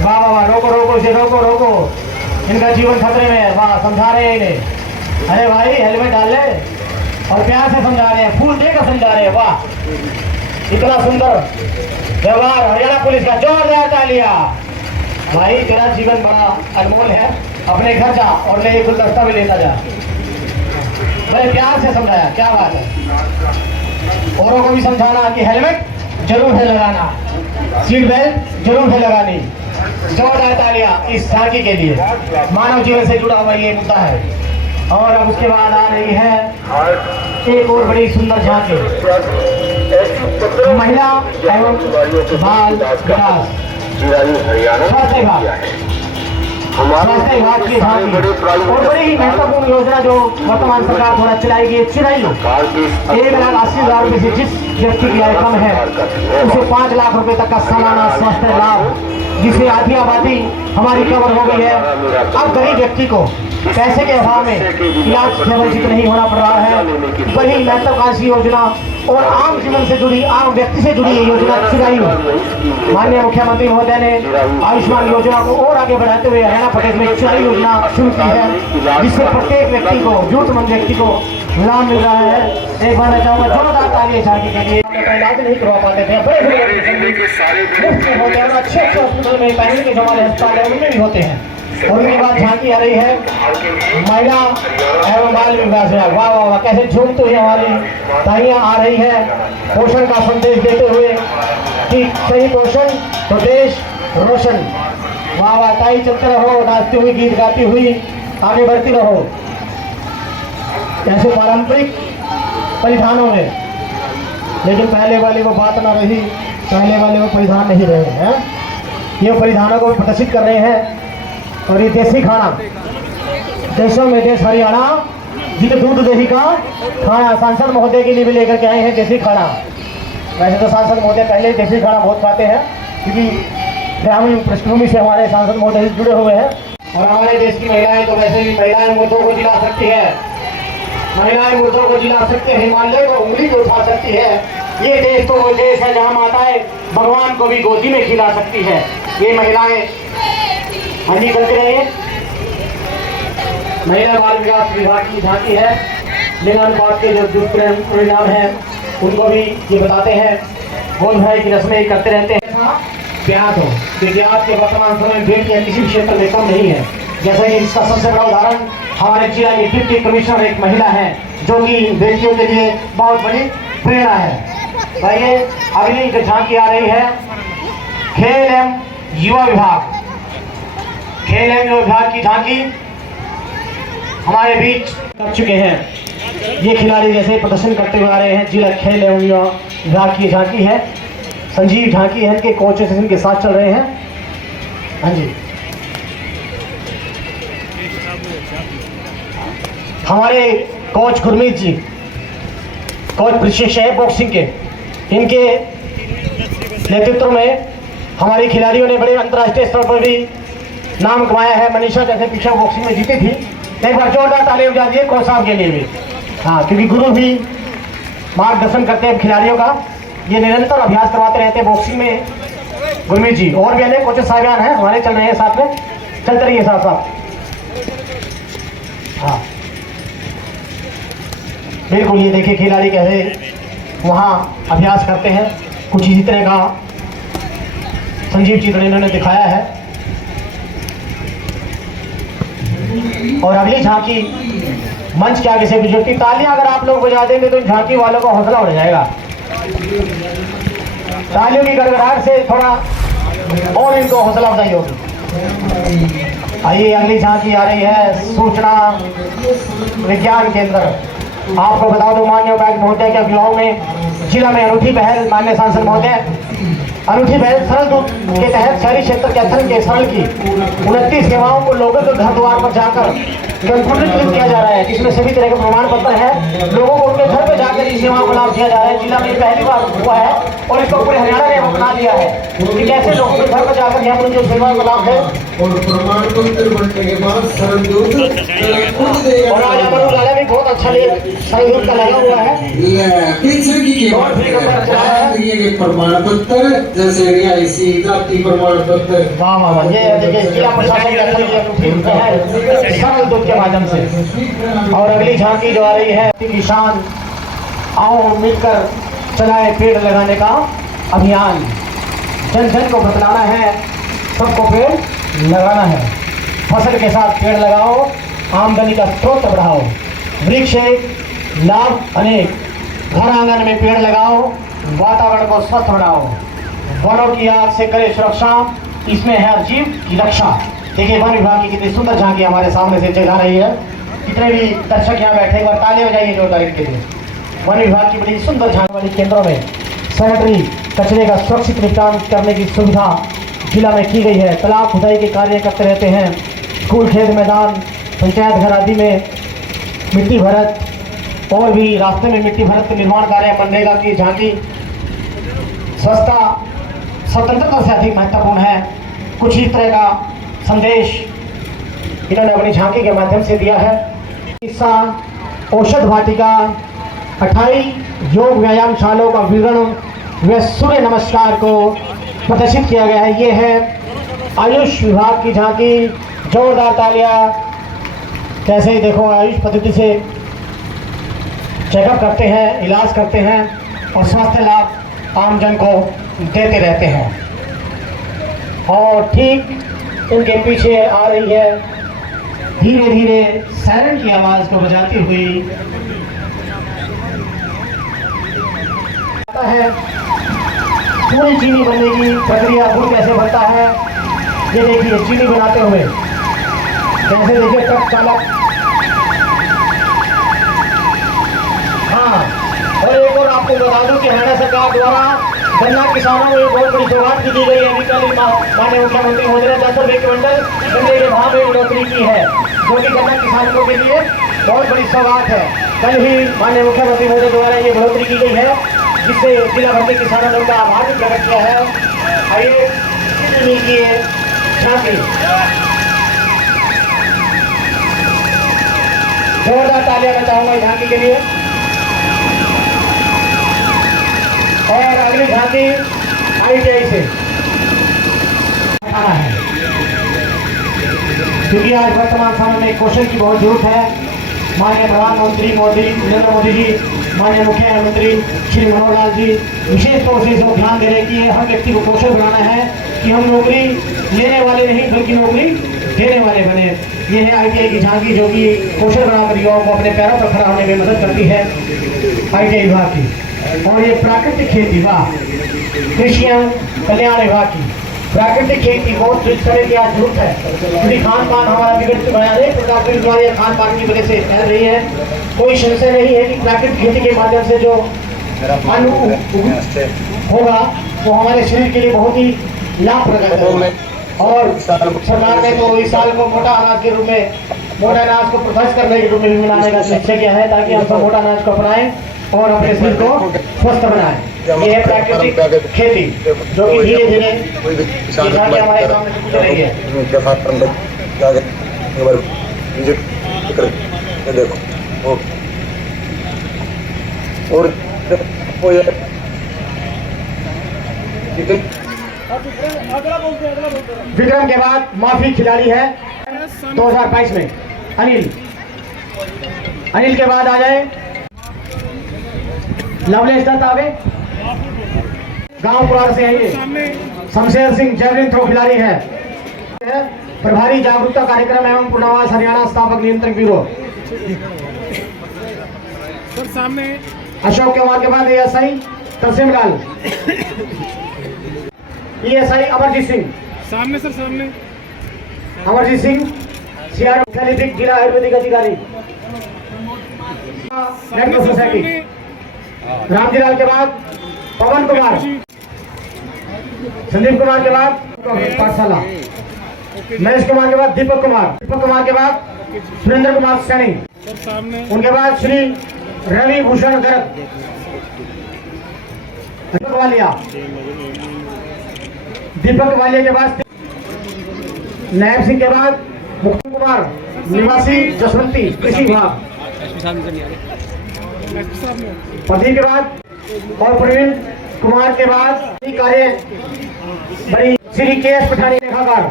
वाह वाह वाह, रोको रोको इसे, रोको रोको, इनका जीवन खतरे में है, वाह समझा रहे हैं इन्हें। अरे भाई हेलमेट डाल ले, और प्यार से समझा रहे हैं, फूल देकर समझा रहे हैं। वाह इतना सुंदर व्यवहार हरियाणा पुलिस का, जोरदार तालियां। भाई तेरा जीवन बड़ा अनमोल है, अपने घर जा और ले गुलदस्ता भी लेता जा। बड़े प्यार से समझाया, क्या बात है। औरों को भी समझाना कि हेलमेट जरूर है लगाना, सीट बेल्ट जरूर है लगानी। जोरदार तालियां इस झांकी के लिए। मानव जीवन से जुड़ा हुआ ये मुद्दा है। और अब उसके बाद आ रही है एक और बड़ी सुंदर झांकी, महिला एवं बाल विकास स्वास्थ्य विभाग की झांकी। और बड़ी ही महत्वपूर्ण योजना जो वर्तमान सरकार द्वारा चलाई गई, चिराई 1,80,000 रुपये से जिस व्यक्ति की आय कम है उसे 5 लाख रुपए तक का सालाना स्वास्थ्य लाभ, जिसे आधी आबादी हमारी कवर हो गई है। अब गरीब व्यक्ति को पैसे के अभाव में इलाज से वंचित नहीं होना पड़ रहा है। बड़ी महत्वाकांक्षी योजना और आम जीवन से जुड़ी, आम व्यक्ति से जुड़ी ये योजना चिराई। माननीय मुख्यमंत्री महोदय ने आयुष्मान योजना को और आगे बढ़ाते हुए हरियाणा प्रदेश में चिराई योजना शुरू की है, जिससे प्रत्येक व्यक्ति को, जरूरतमंद व्यक्ति को लाभ मिल रहा है। एक बार मैं चाहूँगा जोरदार तालियां झांकी के लिए। इलाज नहीं करवा पाते थे, बड़े मुफ्त में होते हैं, अच्छे अच्छे हॉस्पिटल में, पहले के जमाने अस्पताल उनमें भी होते हैं। और उनके बाद झांकी आ रही है महिला एवं बाल विकास विभाग। वाह वाह वाह, कैसे झूमते हुए हमारी तालियां आ रही है, पोषण का संदेश देते हुए कि सही पोषण तो देश रोशन। वाह वाह, ताई चलते रहो, नाचती हुई, गीत गाती हुई आगे बढ़ती रहो। ऐसे पारंपरिक परिधानों में, लेकिन पहले वाली वो बात ना रही, पहले वाले वो परिधान नहीं रहे हैं। ये परिधानों को प्रदर्शित कर रहे हैं। और ये देसी खाना, देशों में देश हरियाणा जिसे दूध दही का खाना, सांसद महोदय के लिए भी लेकर के आए हैं देसी खाना। वैसे तो सांसद महोदय पहले देसी खाना बहुत खाते हैं, क्योंकि ग्रामीण पृष्ठभूमि से हमारे सांसद महोदय जुड़े हुए हैं। और हमारे देश की महिलाएं तो वैसे भी महिलाएं मुर्दों को जिला सकती है, महिलाएं मुर्दों को जिला सकते हैं, हिमालय को उंगली को उठा सकती है। ये देश तो वो देश है जहाँ माताएं भगवान को भी गोदी में खिला सकती है। ये महिलाएं हंडी करते रहे। महिला बाल विकास विभाग की झांकी है। लिंगानुपात के जो दूसरे परिणाम हैं उनको भी ये बताते हैं। गोद भराई की रस्में करते रहते हैं। ब्याज हो क्योंकि आज के वर्तमान समय में भेड़ किसी भी क्षेत्र में कम नहीं है। जैसे कि इसका सबसे बड़ा उदाहरण हमारे जिला की डिप्टी कमिश्नर एक महिला है जो कि बेटियों के लिए बहुत बड़ी प्रेरणा है। भाई अगली जो झांकी आ रही है खेल एवं युवा विभाग। खेल एवं युवा विभाग की झांकी हमारे बीच कर चुके हैं। ये खिलाड़ी जैसे प्रदर्शन करते हुए आ रहे हैं। जिला खेल एवं युवा विभाग की झांकी है। संजीव झांकी है, इनके कोचेस इनके साथ चल रहे हैं। हाँ जी, हमारे कोच गुरमीत जी कोच प्रशिक्षक है बॉक्सिंग के, इनके नेतृत्व में हमारी खिलाड़ियों ने बड़े अंतर्राष्ट्रीय स्तर पर भी नाम कमाया है। मनीषा जैसे पीछे बॉक्सिंग में जीती थी। एक बार जोरदार ताली बजा दिए कोच साहब के लिए भी। हाँ, क्योंकि गुरु भी मार्गदर्शन करते हैं खिलाड़ियों का। ये निरंतर अभ्यास करवाते रहते हैं बॉक्सिंग में गुरमीत जी। और भी अनेक कोचेस साहबान हैं हमारे चल रहे हैं साथ में, चलते रहिए साथ साथ। हाँ बिल्कुल, ये देखिए खिलाड़ी कैसे वहाँ अभ्यास करते हैं। कुछ इसी तरह का संजीव चित्र इन्होंने दिखाया है। और अगली झांकी मंच के आगे से गुजरती। तालियां अगर आप लोग बजा देंगे तो झांकी वालों का हौसला बढ़ जाएगा। तालियों की गड़गड़ाहट से थोड़ा और इनको हौसला अफजाई होगी। आइए अगली झांकी आ रही है सूचना विज्ञान केंद्र। आपको बता दो माननीय उपायुक्त महोदय के अगुवाई में जिला में अनूठी पहल माननीय सांसद महोदय अनूठी पहल सरल दूत के तहत शहरी क्षेत्र के अथन के सरल की 29 सेवाओं को लोगों के घर द्वार पर जाकर कंप्यूटरीकृत किया जा रहा है, जिसमें सभी तरह के प्रमाण पत्र है। लोगों को उनके घर पर जाकर इस सेवाओं को लाभ दिया जा रहा है। जिला में पहली बार हुआ है और इसको पूरे हरियाणा ने अपना लिया है कि कैसे लोगों के घर पर जाकर यहाँ पर जो सेवाओं का लाभ है और प्रमाण पत्र बनने के बाद सरल दूत और आज अमर उजाला भी बहुत अच्छा सरल दूत का लगा हुआ है। प्रमाण पत्र जैसे रिहायशी जाति प्रमाण पत्र। वाह वाह वाह, ये देखिए जिला प्रशासन है सरल दूत के माध्यम से। और अगली झांकी जो आ रही है किसान आओ मिलकर चलाए पेड़ लगाने का अभियान। जन जन को बतलाना है, सबको पेड़ लगाना है। फसल के साथ पेड़ लगाओ, आमदनी का स्रोत बढ़ाओ। वृक्ष लाभ अनेक। घर आंगन में पेड़ लगाओ, वातावरण को स्वस्थ बनाओ। वनों की आग से करे सुरक्षा, इसमें है हर जीव की रक्षा। देखिए वन विभाग की कितनी सुंदर झांकी हमारे सामने से जा रही है। कितने भी दर्शक यहाँ बैठे, एक बार तालियां बजाइए जोरदार के लिए। वन विभाग की बड़ी सुंदर झांकी वाली केंद्रों में सैनिटरी कचरे का सुरक्षित निपटान करने की सुविधा जिला में की गई है। तालाब खुदाई के कार्य करते रहते हैं। स्कूल खेत मैदान पंचायत घर आदि में मिट्टी भरत और भी रास्ते में मिट्टी भरत के निर्माण कार्य मनरेगा की झांकी। स्वच्छता स्वतंत्रता से अधिक महत्वपूर्ण है। कुछ इस तरह का संदेश इन्होंने अपनी झांकी के माध्यम से दिया है। हिस्सा औषध वाटिका 28 योग व्यायामशालाओं का विवरण व सूर्य नमस्कार को प्रदर्शित किया गया है। ये है आयुष विभाग की झांकी। जोरदार तालियां। कैसे ही देखो आयुष पद्धति से चेकअप करते हैं, इलाज करते हैं और स्वास्थ्य लाभ आमजन को देते रहते हैं। और ठीक उनके पीछे आ रही है धीरे धीरे सायरन की आवाज़ को बजाती हुई है। पूरी चीनी बनने की प्रक्रिया गुड़ कैसे बनता है ये देखिए। चीनी बनाते हुए कैसे देखिए ट्रक चालक। हाँ, और एक और आपको बता दूं कि हरियाणा सरकार द्वारा गन्ना किसानों को एक बहुत बड़ी सौगात दी गई है। अभी कल माननीय मुख्यमंत्री महोदय ने 10 रुपये क्विंटल गन्ने के भाव में बढ़ोतरी की है, जो कि गन्ना किसानों के लिए बहुत बड़ी सौगात है। कल ही माननीय मुख्यमंत्री महोदय द्वारा ये बढ़ोतरी की गई है, जिससे जिला भर के किसानों ने उनका आभार भी प्रकट किया है। आइए की झांकी जोरदार तालियां मैं चाहूंगा झांकी के लिए। और अगली झांकी ITI से आना है। क्योंकि आज वर्तमान समय में कौशल की बहुत जरूरत है। माननीय प्रधानमंत्री मोदी नरेंद्र मोदी जी, माननीय मुख्यमंत्री श्री मनोहर लाल जी विशेष तौर से इस पर ध्यान दे रहे हैं कि हर व्यक्ति को कौशल बनाना है कि हम नौकरी लेने वाले नहीं बल्कि नौकरी देने वाले बने। ये है ITI की झांकी जो कि कौशल बनाकर युवाओं को अपने पैरों पर खड़ा होने में मदद करती है ITI विभाग की। और ये प्राकृतिक खेती वाह कृषि एवं कल्याण विभाग की प्राकृतिक खेती बहुत समय की आज जरूरत है, क्योंकि खान पान हमारा बिगड़ चुका है, अनेक प्रकार की बीमारियां खान पान की वजह से फैल रही है। कोई संशय नहीं है कि प्राकृतिक खेती के माध्यम से जो अन्न होगा वो हमारे शरीर के लिए बहुत ही लाभप्रद है। और सरकार ने तो इस साल को मोटा अनाज के रूप में, मोटा अनाज को प्रोसेस करने के रूप में भी मनाने का निश्चय किया है, ताकि हम सब मोटा अनाज को अपनाएं और अपने शरीर को स्वस्थ बनाएं। ये है प्राकृतिक खेती जो कि धीरे धीरे किसान हमारे सामने गुजर रही है। और विक्रम के बाद माफी खिलाड़ी है 2022 में अनिल के बाद आ जाए लवलेश दत्त आगे गांव पुरार से आइए। शमशेर सिंह जैवलिन थ्रो खिलाड़ी है। प्रभारी जागरूकता कार्यक्रम एवं पूर्णावास हरियाणा स्थापक नियंत्रक ब्यूरो। सामने अशोक कुमार के बाद ASI तसीम लाल, ESI अमरजीत सिंह सामने सर सामने अमरजीत सिंह CR जिला आयुर्वेदिक अधिकारी सोसाइटी। रामजीलाल के बाद पवन कुमार, संदीप कुमार के बाद पाठशाला, महेश कुमार के बाद दीपक कुमार के बाद सुरेंद्र कुमार सैनी, उनके बाद श्री रवि भूषण गर्ग, दीपक वालिया के बाद नायब सिंह के बाद मुक्ति कुमार निवासी जसवंती कृषि विभाग, प्रदीप के बाद और प्रवीण कुमार के बाद कार्य बड़ी श्री KS पठानी लेखाकार।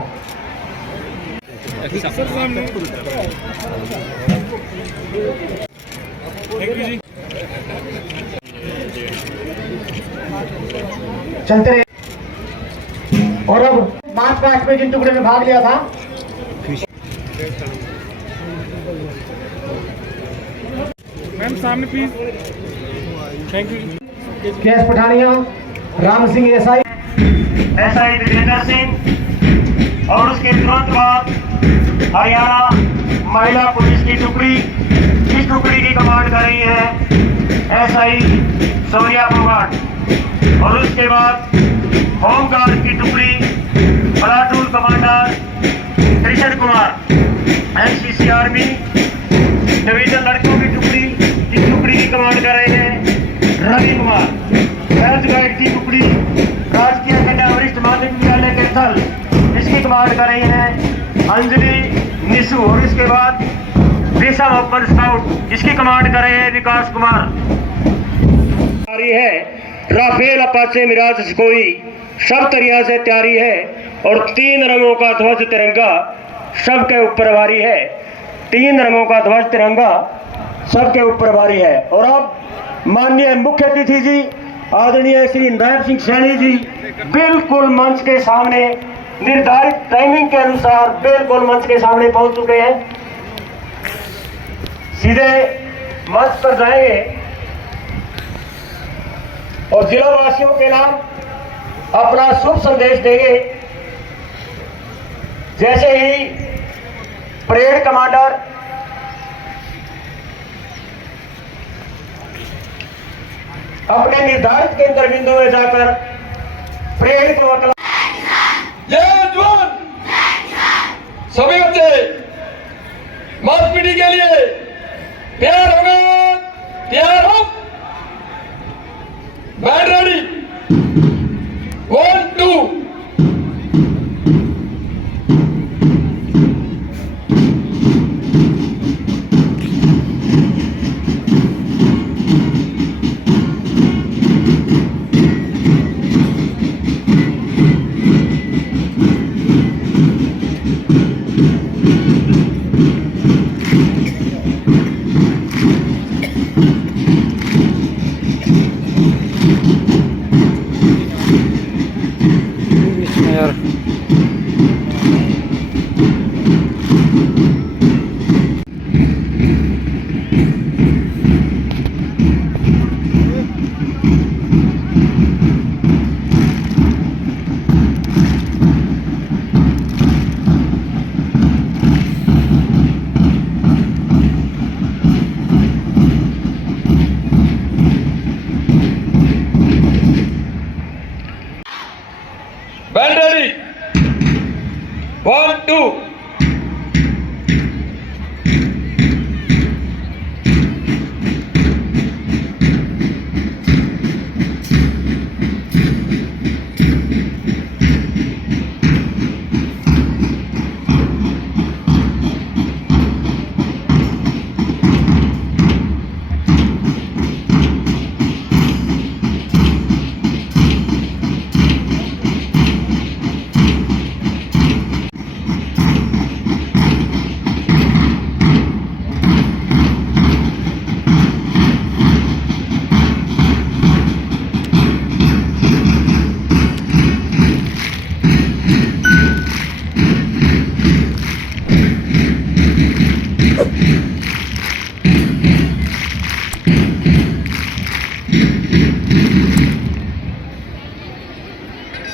चलते रहे। और अब मार्च पास्ट में जिन टुकड़े में भाग लिया था मैम सामने please. Thank you. KS Pathania, Ram Singh SI Vijender Singh और उसके तुरंत बाद हरियाणा महिला पुलिस की टुकड़ी, इस टुकड़ी की कमांड कर रही है SI सोनिया फोगाट। और उसके बाद होमगार्ड की टुकड़ी platoon commander Krishna Kumar NCC army division लड़कों की टुकड़ी, इस टुकड़ी की कमांड कर रहे हैं रवि कुमार। हेल्थ गाइड की टुकड़ी राजकीय कन्या वरिष्ठ माध्यमिक विद्यालय के स्थल, इसकी कमांड कर रहे हैं अंजलि निशु। और इसके बाद विषम ओपन स्काउट, इसकी कमांड कर रहे हैं विकास कुमार। है राफेल अपाचे मिराज सुखोई सब तरिया से तैयारी है और 3 रंगों का ध्वज तिरंगा सबके ऊपर भारी है। 3 रंगों का ध्वज तिरंगा सबके ऊपर भारी है। और अब माननीय मुख्य अतिथि जी आदरणीय श्री नायब सिंह सैनी जी बिल्कुल मंच के सामने निर्धारित टाइमिंग के अनुसार बिल्कुल मंच के सामने पहुंच चुके हैं। सीधे मंच पर जाएंगे और जिला वासियों के नाम अपना शुभ संदेश देंगे। जैसे ही परेड कमांडर अपने निर्धारित केंद्र बिंदु में जाकर परेड को अगला जय जवान सभी बच्चे मार्च पीढ़ी के लिए तैयार हो गए, तैयार हो, बैठ रेडी 1 2 Thank you. शुरू।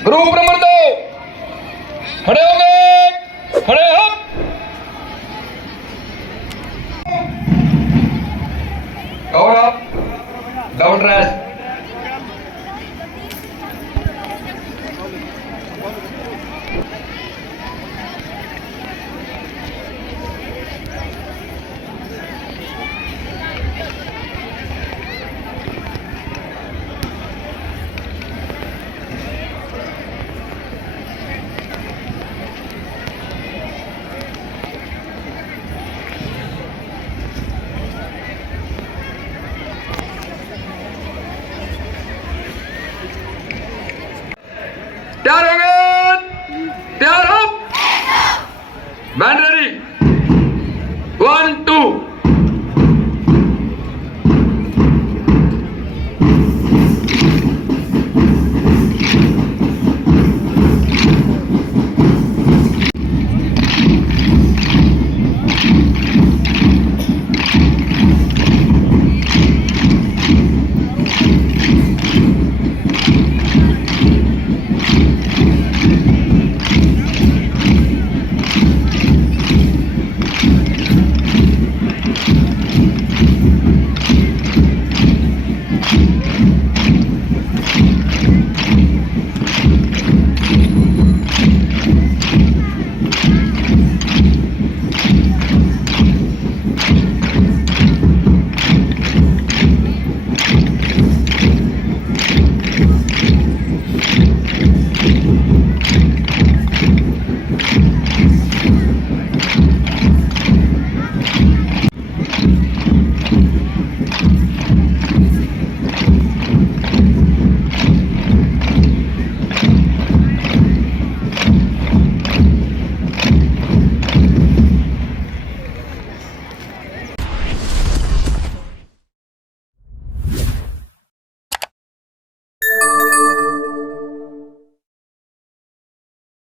ग्रुप नंबर 2 खड़े हो गए, खड़े हो। Cover up, double dress. तैयार हो गए, तैयार हो, बैंड रेडी।